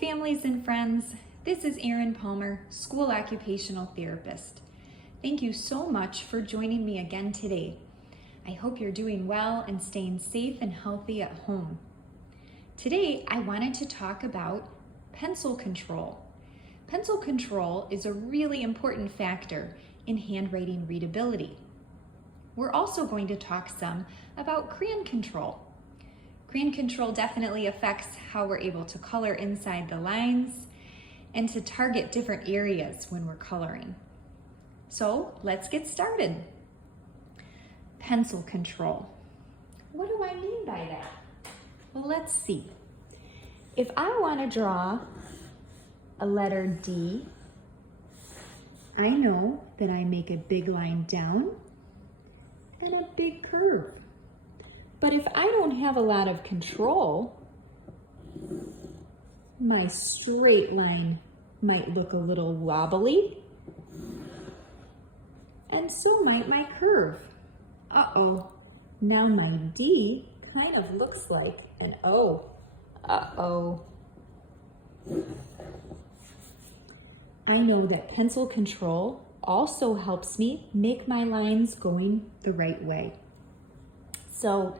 families and friends. This is Erin Palmer, School Occupational Therapist. Thank you so much for joining me again today. I hope you're doing well and staying safe and healthy at home. Today, I wanted to talk about pencil control. Pencil control is a really important factor in handwriting readability. We're also going to talk some about crayon control. Crayon control definitely affects how we're able to color inside the lines and to target different areas when we're coloring. So let's get started. Pencil control. What do I mean by that? Well, let's see. If I want to draw a letter D, I know that I make a big line down and a big curve. But if I don't have a lot of control, my straight line might look a little wobbly, and so might my curve. Uh-oh, now my D kind of looks like an O. Uh-oh. I know that pencil control also helps me make my lines going the right way. So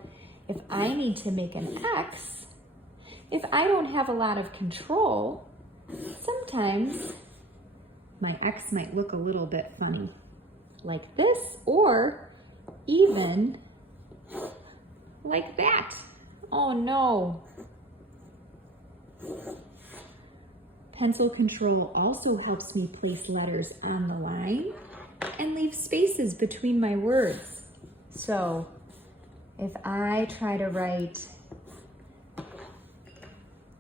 if I need to make an X, if I don't have a lot of control, sometimes my X might look a little bit funny, like this, or even like that. Oh no. Pencil control also helps me place letters on the line and leave spaces between my words. So if I try to write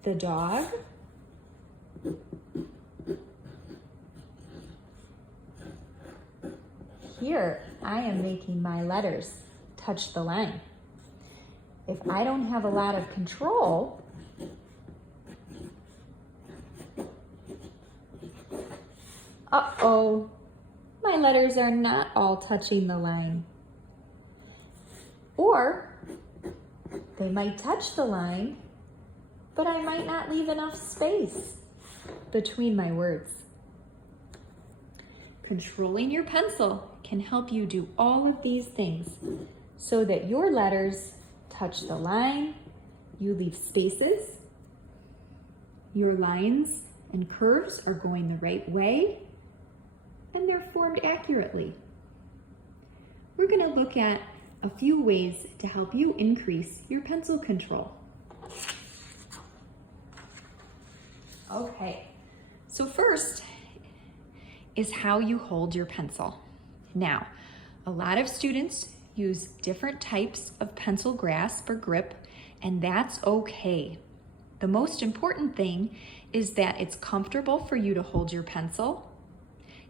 the dog, here I am making my letters touch the line. If I don't have a lot of control, uh-oh, my letters are not all touching the line. Or they might touch the line, but I might not leave enough space between my words. Controlling your pencil can help you do all of these things so that your letters touch the line, you leave spaces, your lines and curves are going the right way, and they're formed accurately. We're going to look at a few ways to help you increase your pencil control. Okay, so first is how you hold your pencil. Now, a lot of students use different types of pencil grasp or grip, and that's okay. The most important thing is that it's comfortable for you to hold your pencil,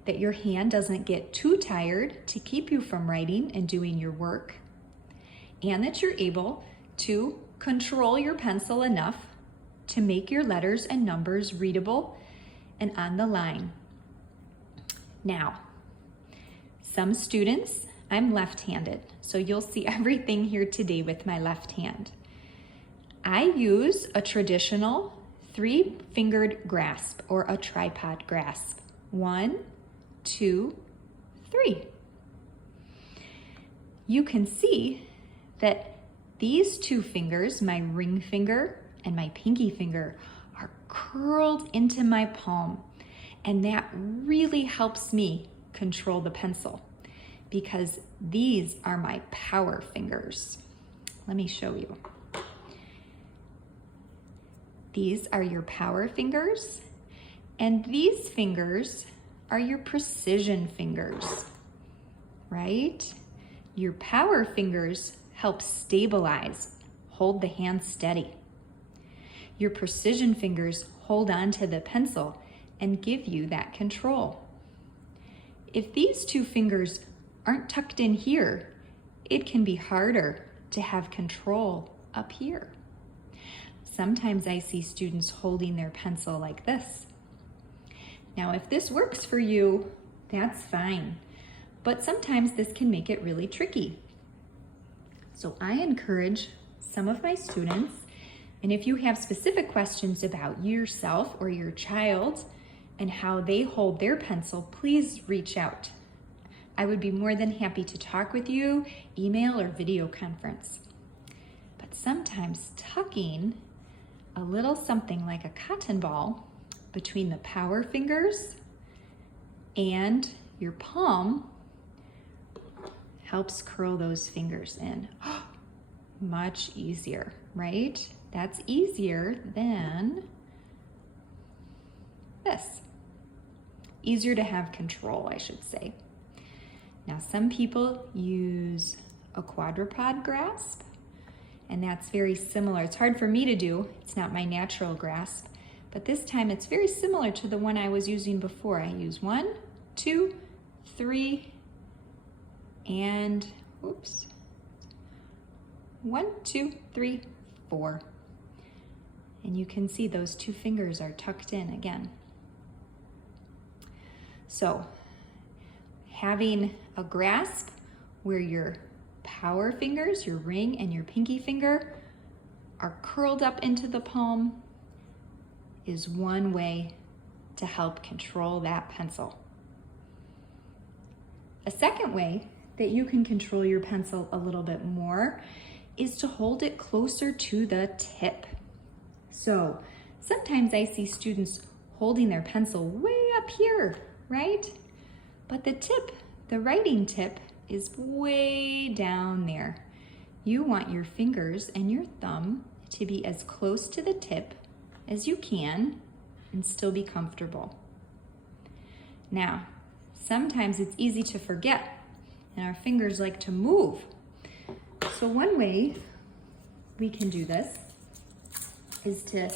that your hand doesn't get too tired to keep you from writing and doing your work, and that you're able to control your pencil enough to make your letters and numbers readable and on the line. Now, some students, I'm left-handed, so you'll see everything here today with my left hand. I use a traditional 3-fingered grasp or a tripod grasp. 1, 2, 3. You can see that these 2 fingers, my ring finger and my pinky finger, are curled into my palm, and that really helps me control the pencil because these are my power fingers. Let me show you. These are your power fingers, and these fingers are your precision fingers, right? Your power fingers help stabilize, hold the hand steady. Your precision fingers hold on to the pencil and give you that control. If these 2 fingers aren't tucked in here, it can be harder to have control up here. Sometimes I see students holding their pencil like this. Now, if this works for you, that's fine, but sometimes this can make it really tricky. So I encourage some of my students And if you have specific questions about yourself or your child and how they hold their pencil, please reach out. I would be more than happy to talk with you, email or video conference. But sometimes tucking a little something like a cotton ball between the power fingers and your palm helps curl those fingers in. Much easier, right? That's easier than this. Easier to have control, I should say. Now, some people use a quadruped grasp, and that's very similar. It's hard for me to do. It's not my natural grasp, but this time it's very similar to the one I was using before. I use 1, 2, 3, and, oops, 1, 2, 3, 4. And you can see those 2 fingers are tucked in again. So, having a grasp where your power fingers, your ring and your pinky finger are curled up into the palm is one way to help control that pencil. A second way that you can control your pencil a little bit more is to hold it closer to the tip. So sometimes I see students holding their pencil way up here, right? But the tip, the writing tip, is way down there. You want your fingers and your thumb to be as close to the tip as you can and still be comfortable. Now, sometimes it's easy to forget and our fingers like to move. So one way we can do this is to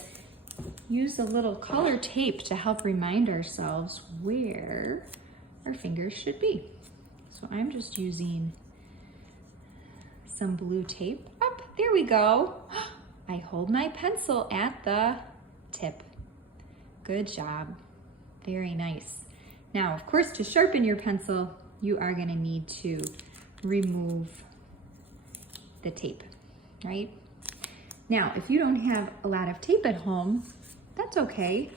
use a little color tape to help remind ourselves where our fingers should be. So I'm just using some blue tape. Up, there we go. I hold my pencil at the tip. Good job. Very nice. Now, of course, to sharpen your pencil, you are going to need to remove the tape, right? Now, if you don't have a lot of tape at home, that's okay.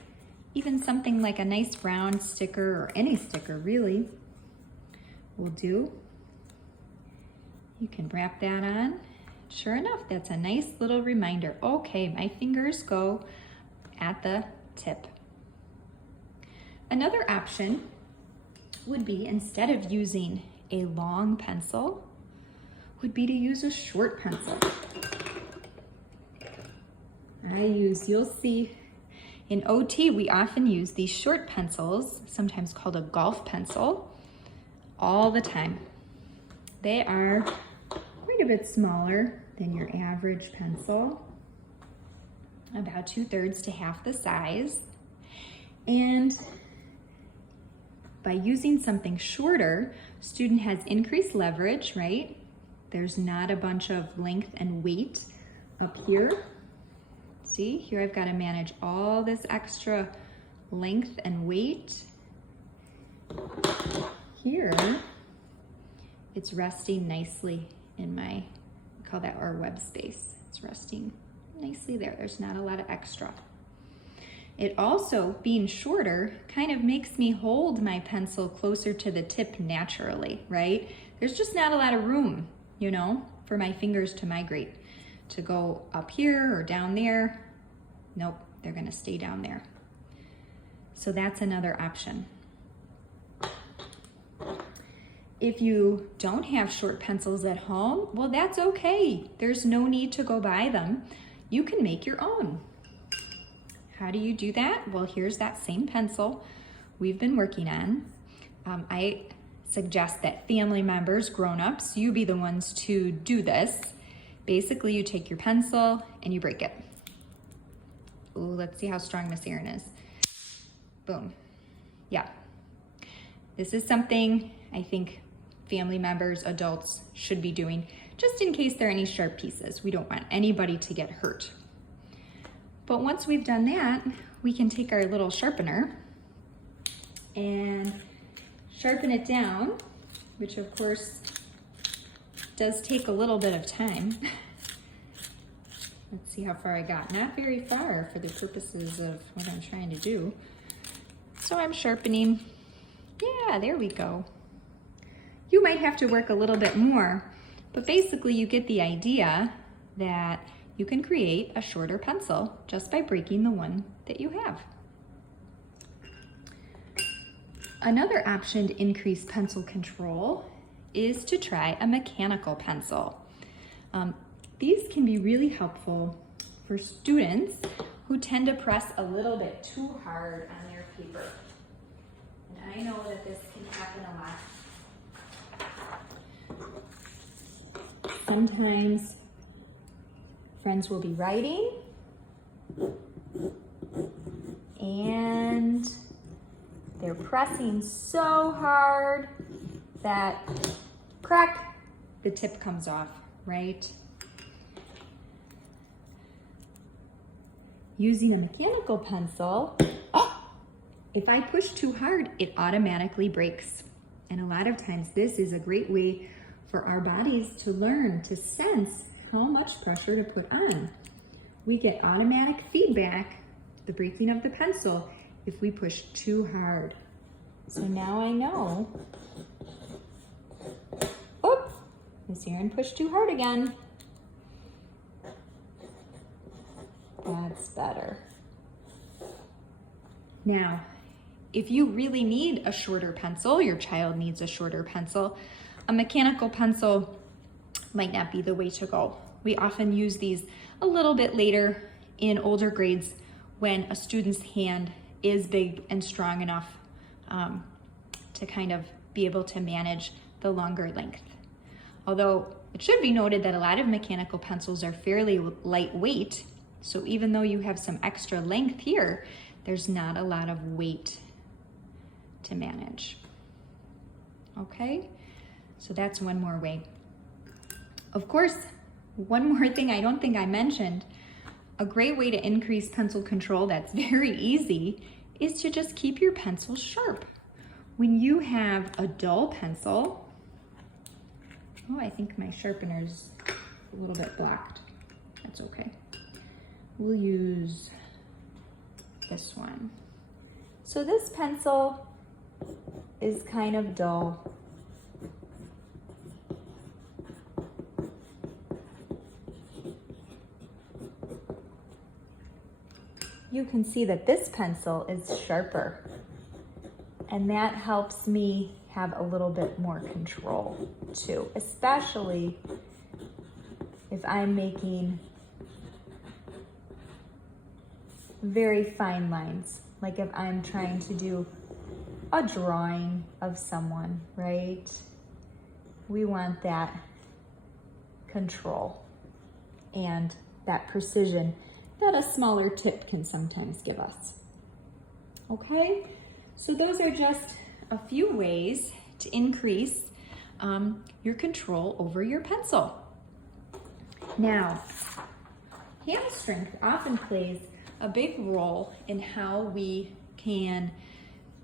Even something like a nice round sticker or any sticker really will do. You can wrap that on. Sure enough, that's a nice little reminder. Okay, my fingers go at the tip. Another option would be, instead of using a long pencil, would be to use a short pencil. You'll see in OT, we often use these short pencils, sometimes called a golf pencil, all the time. They are quite a bit smaller than your average pencil, about 2/3 to half the size. And by using something shorter, student has increased leverage, right? There's not a bunch of length and weight up here. See, here I've got to manage all this extra length and weight. Here, it's resting nicely in my, we call that our web space. It's resting nicely there. There's not a lot of extra. It also, being shorter, kind of makes me hold my pencil closer to the tip naturally, right? There's just not a lot of room, you know, for my fingers to migrate, to go up here or down there. Nope, they're gonna stay down there. So that's another option. If you don't have short pencils at home, well, that's okay. There's no need to go buy them. You can make your own. How do you do that? Well, here's that same pencil we've been working on. I suggest that family members, grown-ups, you be the ones to do this. Basically, you take your pencil and you break it. Ooh, let's see how strong Miss Erin is. Boom. Yeah. This is something I think family members, adults should be doing, just in case there are any sharp pieces. We don't want anybody to get hurt. But once we've done that, we can take our little sharpener and sharpen it down, which of course does take a little bit of time. Let's see how far I got. Not very far for the purposes of what I'm trying to do. So I'm sharpening. Yeah, there we go. You might have to work a little bit more, but basically you get the idea that you can create a shorter pencil just by breaking the one that you have. Another option to increase pencil control is to try a mechanical pencil. These can be really helpful for students who tend to press a little bit too hard on their paper. And I know that this can happen a lot. Sometimes friends will be writing and they're pressing so hard that crack, the tip comes off, right? Using a mechanical pencil, if I push too hard, it automatically breaks. And a lot of times this is a great way for our bodies to learn to sense how much pressure to put on. We get automatic feedback, the breaking of the pencil, if we push too hard. So now I know. Oh, Miss Erin pushed too hard again. That's better. Now, if you really need a shorter pencil, your child needs a shorter pencil, a mechanical pencil might not be the way to go. We often use these a little bit later in older grades when a student's hand is big and strong enough to kind of be able to manage the longer length. Although it should be noted that a lot of mechanical pencils are fairly lightweight, so even though you have some extra length here, there's not a lot of weight to manage. Okay, so that's one more way. Of course, one more thing I don't think I mentioned, a great way to increase pencil control that's very easy is to just keep your pencil sharp. When you have a dull pencil, oh, I think my sharpener's a little bit blocked. That's okay. We'll use this one. So this pencil is kind of dull. You can see that this pencil is sharper, and that helps me have a little bit more control too, especially if I'm making very fine lines, like if I'm trying to do a drawing of someone, right? We want that control and that precision that a smaller tip can sometimes give us. Okay, so those are just a few ways to increase your control over your pencil. Now, hand strength often plays a big role in how we can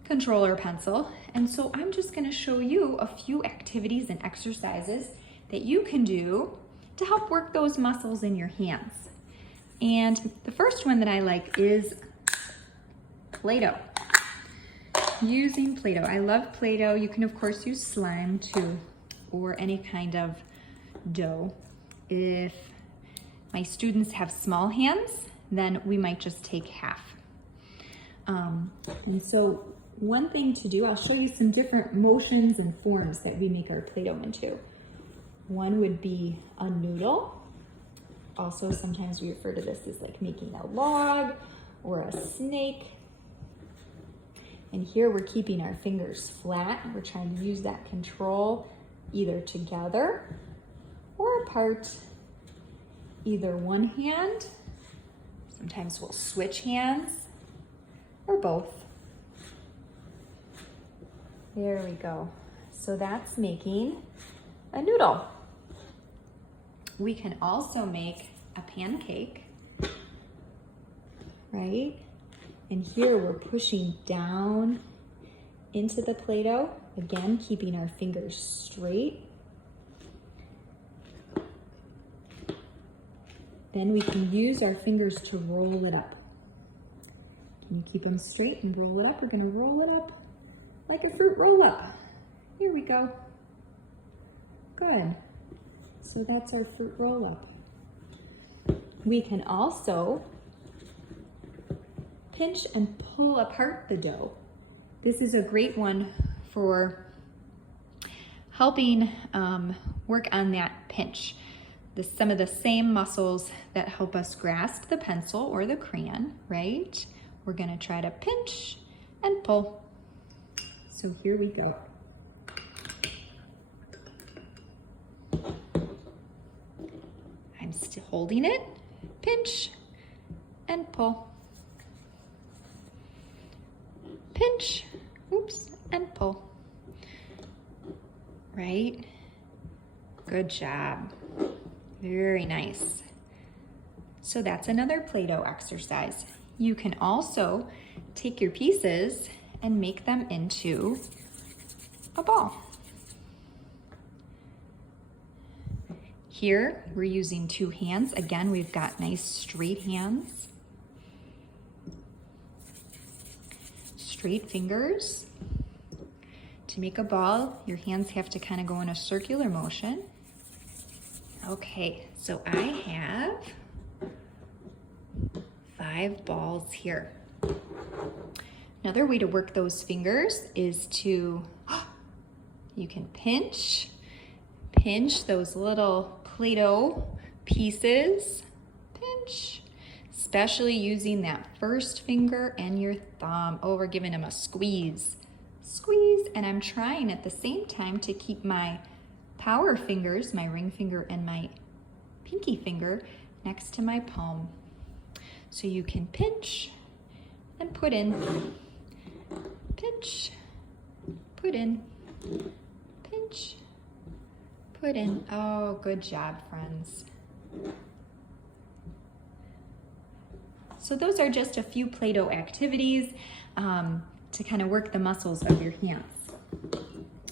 control our pencil. And so I'm just going to show you a few activities and exercises that you can do to help work those muscles in your hands. And the first one that I like is Play-Doh. Using Play-Doh. I love Play-Doh. You can of course use slime too, or any kind of dough. If my students have small hands, then we might just take half. And so one thing to do, I'll show you some different motions and forms that we make our Play-Doh into. One would be a noodle. Also, sometimes we refer to this as like making a log or a snake. And here we're keeping our fingers flat. We're trying to use that control either together or apart. Either one hand, sometimes we'll switch hands, or both. There we go. So that's making a noodle. We can also make a pancake, right? And here we're pushing down into the Play-Doh, again, keeping our fingers straight. Then we can use our fingers to roll it up. Can you keep them straight and roll it up? We're gonna roll it up like a fruit roll up. Here we go. Good. So that's our fruit roll up. We can also pinch and pull apart the dough. This is a great one for helping work on that pinch. Some of the same muscles that help us grasp the pencil or the crayon, right? We're gonna try to pinch and pull. So here we go. I'm still holding it, pinch and pull. Pinch, oops, and pull. Right? Good job. Very nice. So that's another Play-Doh exercise. You can also take your pieces and make them into a ball. Here, we're using 2 hands. Again, we've got nice straight hands. Straight fingers. To make a ball, your hands have to kind of go in a circular motion. Okay, so I have 5 balls here. Another way to work those fingers is to, you can pinch those little Play-Doh pieces, pinch, especially using that first finger and your thumb. Oh, we're giving them a squeeze, and I'm trying at the same time to keep my power fingers, my ring finger and my pinky finger next to my palm. So you can pinch and put in, pinch, put in, pinch, put in. Oh, good job, friends. So those are just a few Play-Doh activities to kind of work the muscles of your hands.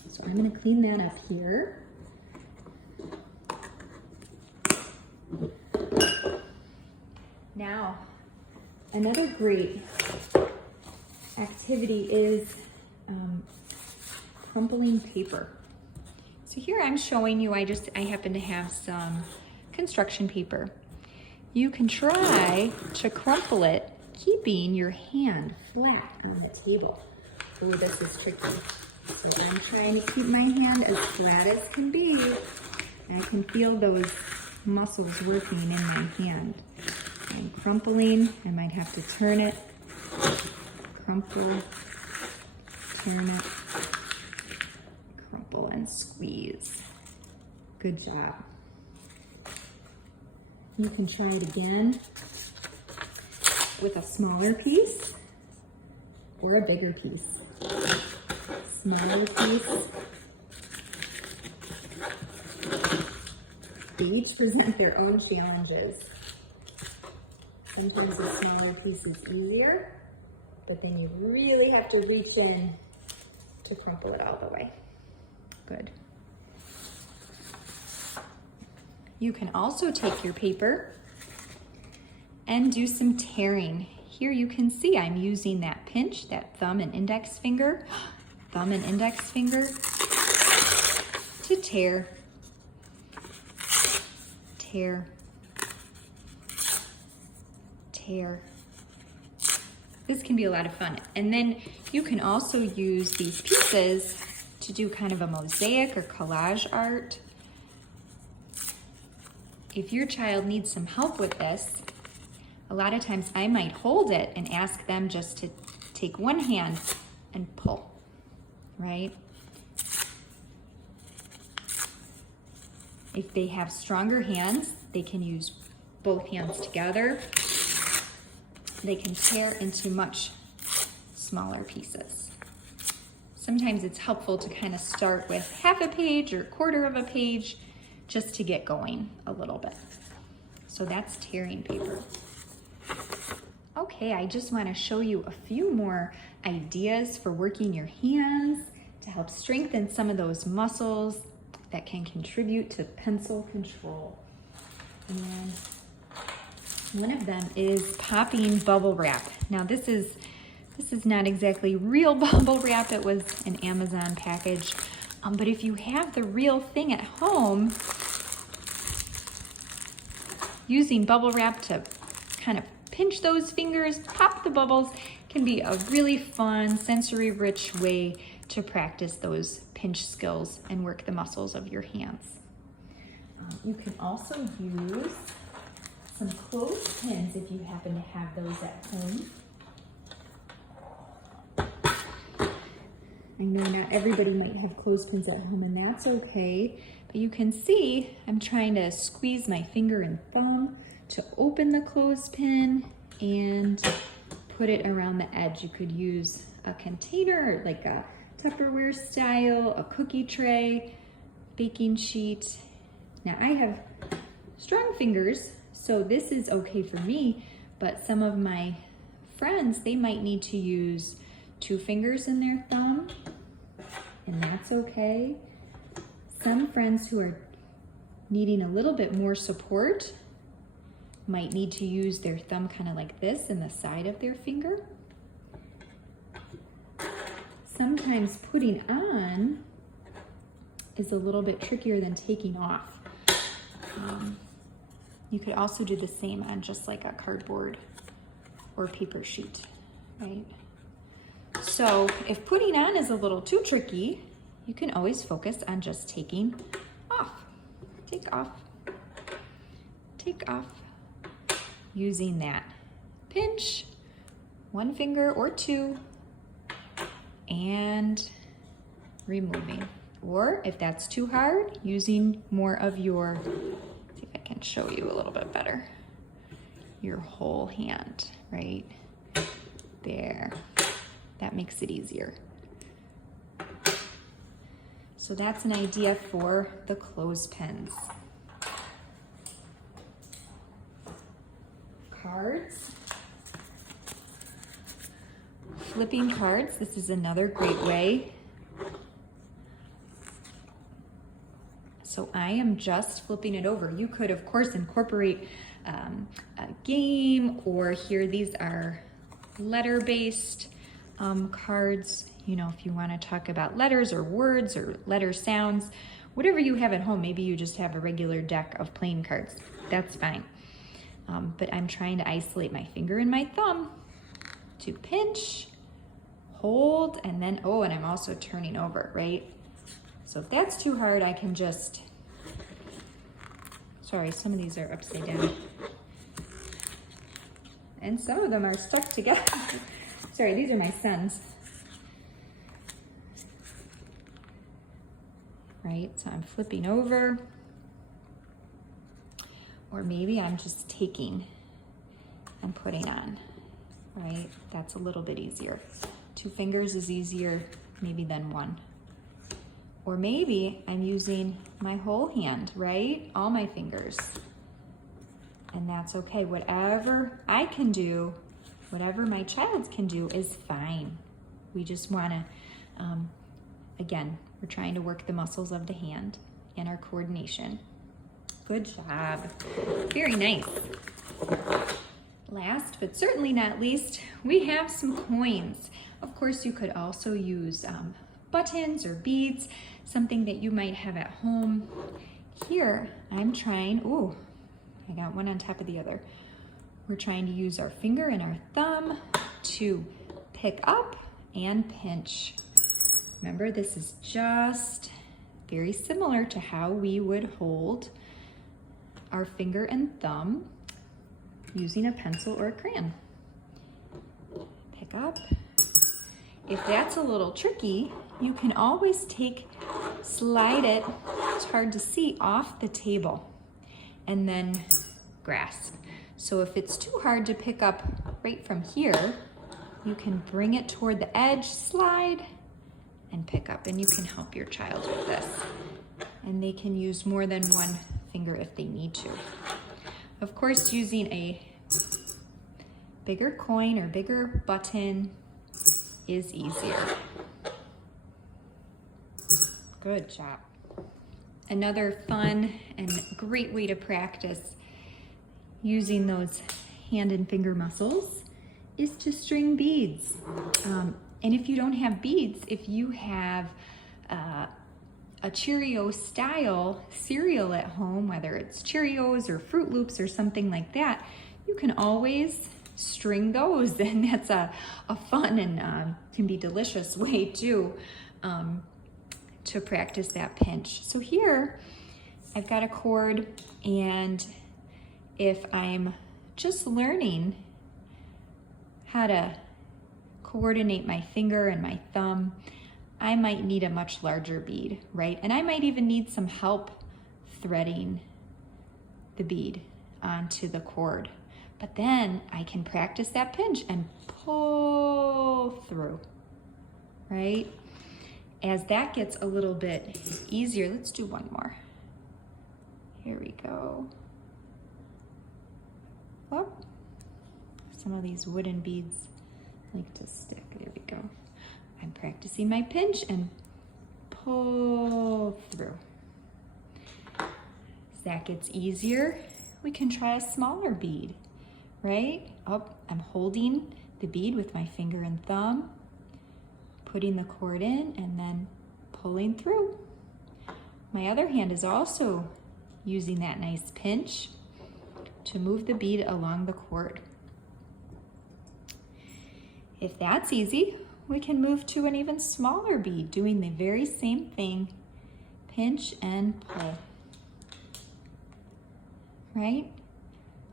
So I'm gonna clean that up here. Now, another great activity is crumpling paper. So here I'm showing you, I happen to have some construction paper. You can try to crumple it, keeping your hand flat on the table. Oh, this is tricky. So I'm trying to keep my hand as flat as can be. And I can feel those muscles working in my hand. I'm crumpling, I might have to turn it, crumple, turn it, crumple and squeeze. Good job. You can try it again with a smaller piece or a bigger piece. Smaller piece. They each present their own challenges. Sometimes a smaller piece is easier, but then you really have to reach in to crumple it all the way. Good. You can also take your paper and do some tearing. Here you can see I'm using that pinch, that thumb and index finger to tear, tear, tear. This can be a lot of fun. And then you can also use these pieces to do kind of a mosaic or collage art. If your child needs some help with this, a lot of times I might hold it and ask them just to take one hand and pull, right? If they have stronger hands, they can use both hands together. They can tear into much smaller pieces. Sometimes it's helpful to kind of start with half a page or quarter of a page just to get going a little bit. So that's tearing paper. Okay, I just want to show you a few more ideas for working your hands to help strengthen some of those muscles that can contribute to pencil control. And One of them is popping bubble wrap. Now this is not exactly real bubble wrap. It was an Amazon package. But if you have the real thing at home, using bubble wrap to kind of pinch those fingers, pop the bubbles, can be a really fun, sensory-rich way to practice those pinch skills and work the muscles of your hands. You can also use some clothespins if you happen to have those at home. I know not everybody might have clothespins at home, and that's okay, but you can see I'm trying to squeeze my finger and thumb to open the clothespin and put it around the edge. You could use a container, like a Tupperware style, a cookie tray, baking sheet. Now I have strong fingers, so this is okay for me, but some of my friends, they might need to use 2 fingers in their thumb, and that's okay. Some friends who are needing a little bit more support might need to use their thumb kind of like this in the side of their finger. Sometimes putting on is a little bit trickier than taking off. You could also do the same on just like a cardboard or paper sheet, right? So if putting on is a little too tricky, you can always focus on just taking off. Take off, take off. Using that pinch, 1 finger or 2, and removing. Or if that's too hard, using more of your, see if I can show you a little bit better, your whole hand, right there. That makes it easier. So that's an idea for the clothespins. Cards. Flipping cards, this is another great way. So I am just flipping it over. You could, of course, incorporate a game, or here these are letter-based cards. You know, if you want to talk about letters or words or letter sounds, whatever you have at home. Maybe you just have a regular deck of playing cards. That's fine. But I'm trying to isolate my finger and my thumb to pinch, hold, and then, oh, and I'm also turning over, right? So if that's too hard, I can just, sorry, some of these are upside down. And some of them are stuck together. Sorry, these are my sons. Right, so I'm flipping over. Or maybe I'm just taking and putting on, right? That's a little bit easier. 2 fingers is easier maybe than 1. Or maybe I'm using my whole hand, right? All my fingers. And that's okay. Whatever I can do, whatever my child can do is fine. We just wanna, again, we're trying to work the muscles of the hand and our coordination. Good job. Very nice. Last but certainly not least, we have some coins. Of course, you could also use buttons or beads, something that you might have at home. Here, I'm trying, ooh, I got one on top of the other. We're trying to use our finger and our thumb to pick up and pinch. Remember, this is just very similar to how we would hold our finger and thumb using a pencil or a crayon. Pick up. If that's a little tricky, you can always slide it, it's hard to see, off the table and then grasp. So if it's too hard to pick up right from here, you can bring it toward the edge, slide, and pick up. And you can help your child with this. And they can use more than 1 finger if they need to. Of course, using a bigger coin or bigger button is easier. Good job. Another fun and great way to practice using those hand and finger muscles is to string beads. And if you don't have beads, if you have a Cheerio style cereal at home, whether it's Cheerios or Fruit Loops or something like that, you can always string those, and that's a fun and can be delicious way too to practice that pinch. So here I've got a cord, and if I'm just learning how to coordinate my finger and my thumb, I might need a much larger bead, right? And I might even need some help threading the bead onto the cord. But then I can practice that pinch and pull through, right? As that gets a little bit easier, let's do one more. Here we go. Oh, some of these wooden beads like to stick. There we go. I'm practicing my pinch and pull through. As that gets easier, we can try a smaller bead, right? Oh, I'm holding the bead with my finger and thumb, putting the cord in, and then pulling through. My other hand is also using that nice pinch to move the bead along the cord. If that's easy, we can move to an even smaller bead, doing the very same thing, pinch and pull. Right?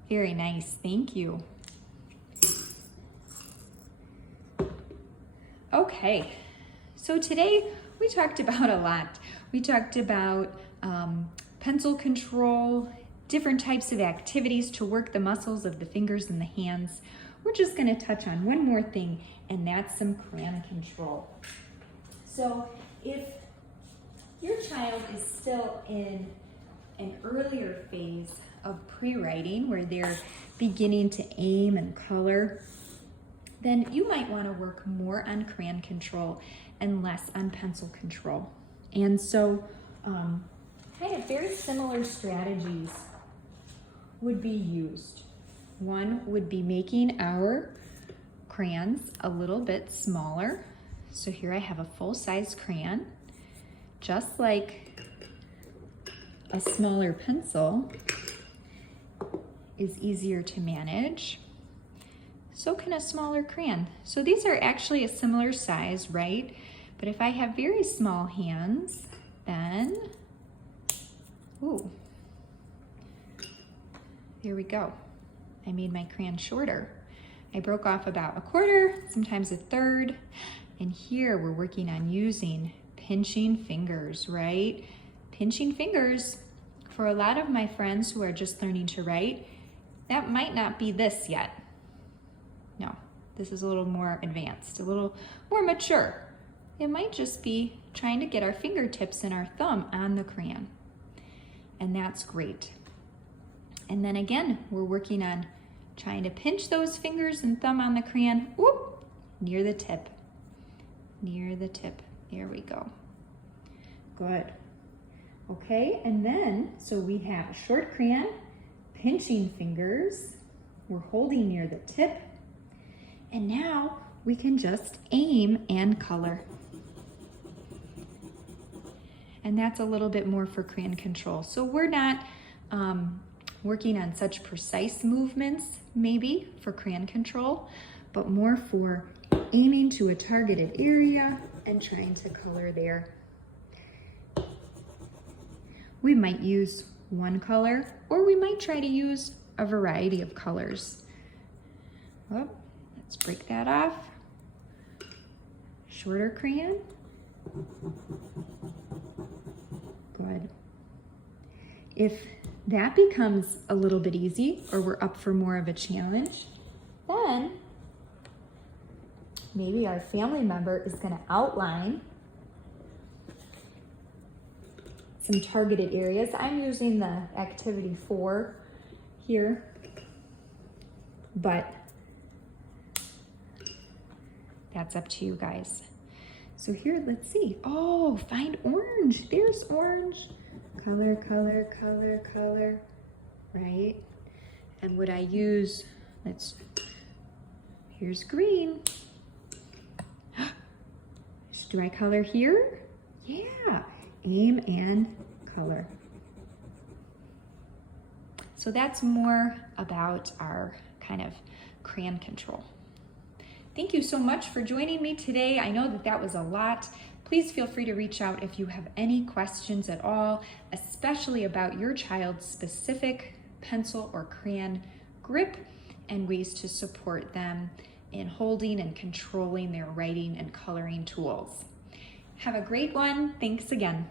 Very nice, thank you. Okay, so today we talked about a lot. We talked about pencil control, different types of activities to work the muscles of the fingers and the hands. We're just going to touch on one more thing, and that's some crayon control. So if your child is still in an earlier phase of pre-writing where they're beginning to aim and color, then you might want to work more on crayon control and less on pencil control. And so kind of very similar strategies would be used. One would be making our crayons a little bit smaller. So here I have a full-size crayon. Just like a smaller pencil is easier to manage, so can a smaller crayon. So these are actually a similar size, right? But if I have very small hands, then, ooh, there we go. I made my crayon shorter. I broke off about a quarter, sometimes a third, and here we're working on using pinching fingers, right? Pinching fingers, for a lot of my friends who are just learning to write, that might not be this yet. No, this is a little more advanced, a little more mature. It might just be trying to get our fingertips and our thumb on the crayon, and that's great. And then again, we're working on trying to pinch those fingers and thumb on the crayon, whoop, near the tip. Near the tip, there we go. Good. Okay, and then, so we have a short crayon, pinching fingers, we're holding near the tip, and now we can just aim and color. And that's a little bit more for crayon control. So we're not working on such precise movements, maybe, for crayon control, but more for aiming to a targeted area and trying to color there. We might use one color, or we might try to use a variety of colors. Oh, let's break that off. Shorter crayon. Good. If that becomes a little bit easy, or we're up for more of a challenge, then maybe our family member is going to outline some targeted areas. I'm using the activity 4 here, but that's up to you guys. So here, let's see. Oh, find orange. There's orange. Color, color, color, color, right? And would I use, here's green. Do I color here? Yeah, aim and color. So that's more about our kind of crayon control. Thank you so much for joining me today. I know that that was a lot. Please feel free to reach out if you have any questions at all, especially about your child's specific pencil or crayon grip and ways to support them in holding and controlling their writing and coloring tools. Have a great one. Thanks again.